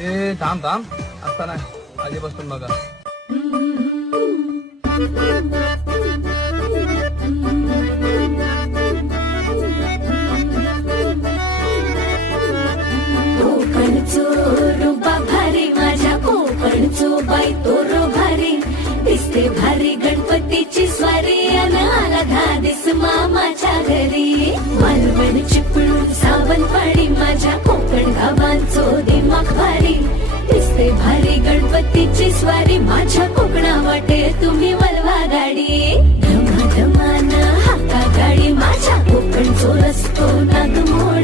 ए थांब थांब आता नाही आधीपासून बघा. कोकणचो रुबा भारी माझ्या कोकणचो बाई तोरो भारी दिसते भारी गणपतीची स्वारी अन आला धादिस मामाच्या घरी मालवण चिपळूण सावंतवाडी माझ्या कोकण गावांचो दिमाग भारी दिसते भारी गणपतीची स्वारी माझ्या कोकणा वाटे तुम्ही वलवा गाडी धमाधमान हाका गाडी माझ्या कोकणचो रस्तो नागमोड